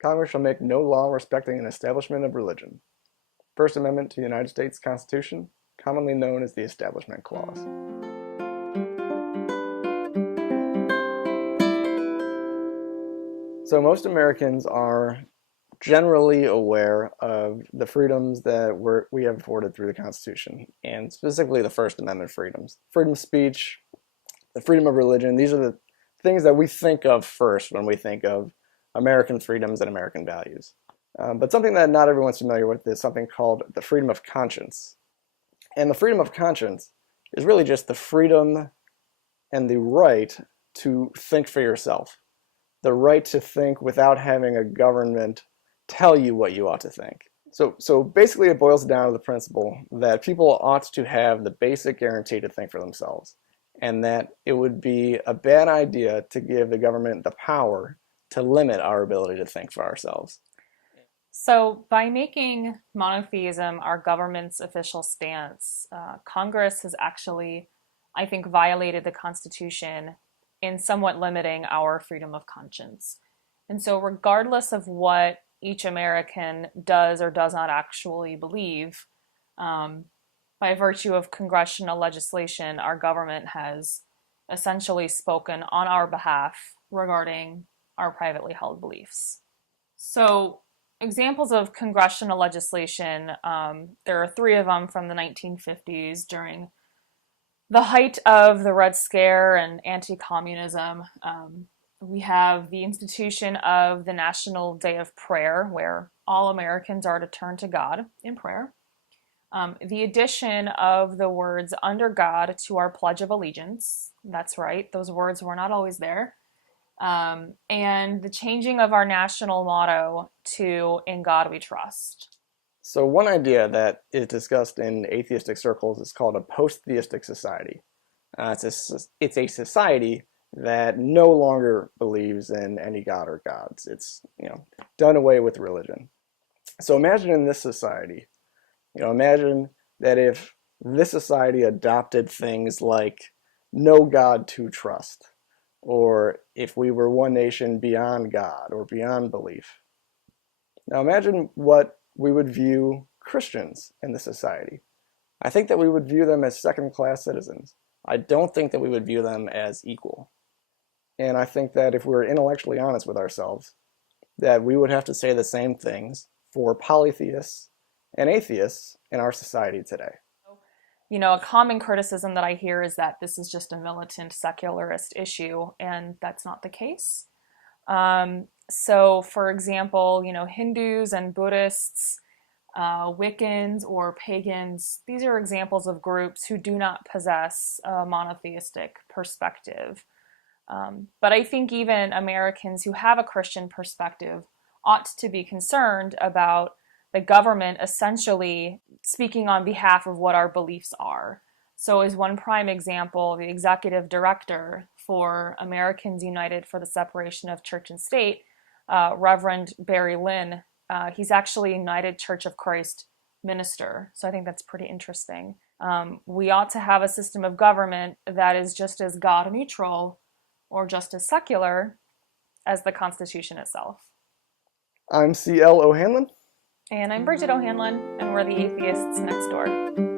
Congress shall make no law respecting an establishment of religion. First Amendment to the United States Constitution, commonly known as the Establishment Clause. So most Americans are generally aware of the freedoms that we have afforded through the Constitution, and specifically the First Amendment freedoms. Freedom of speech, the freedom of religion, these are the things that we think of first when we think of American freedoms and American values. But something that not everyone's familiar with is something called the freedom of conscience. And the freedom of conscience is really just the freedom and the right to think for yourself. The right to think without having a government tell you what you ought to think. So basically it boils down to the principle that people ought to have the basic guarantee to think for themselves, and that it would be a bad idea to give the government the power to limit our ability to think for ourselves. So by making monotheism our government's official stance, Congress has actually, I think, violated the Constitution in somewhat limiting our freedom of conscience. And so regardless of what each American does or does not actually believe, by virtue of congressional legislation, our government has essentially spoken on our behalf regarding our privately held beliefs. So examples of congressional legislation, there are 3 of them from the 1950s during the height of the Red Scare and anti-communism. We have the institution of the National Day of Prayer, where all Americans are to turn to God in prayer. The addition of the words "under God" to our Pledge of Allegiance. That's right, those words were not always there. And the changing of our national motto to "In God We Trust." So one idea that is discussed in atheistic circles is called a post-theistic society. It's a society that no longer believes in any god or gods. It's done away with religion. So imagine in this society, imagine that if this society adopted things like no God to trust, or if we were one nation beyond God or beyond belief. Now imagine what we would view Christians in the society. I think that we would view them as second-class citizens. I don't think that we would view them as equal. And I think that if we're intellectually honest with ourselves, that we would have to say the same things for polytheists and atheists in our society today. A common criticism that I hear is that this is just a militant secularist issue, and that's not the case. So, for example, Hindus and Buddhists, Wiccans or pagans, these are examples of groups who do not possess a monotheistic perspective. But I think even Americans who have a Christian perspective ought to be concerned about the government essentially speaking on behalf of what our beliefs are. So as one prime example, the executive director for Americans United for the Separation of Church and State, Reverend Barry Lynn, he's actually a United Church of Christ minister. So I think that's pretty interesting. We ought to have a system of government that is just as God neutral or just as secular as the Constitution itself. I'm C.L. O'Hanlon. And I'm Bridget O'Hanlon, and we're the Atheists Next Door.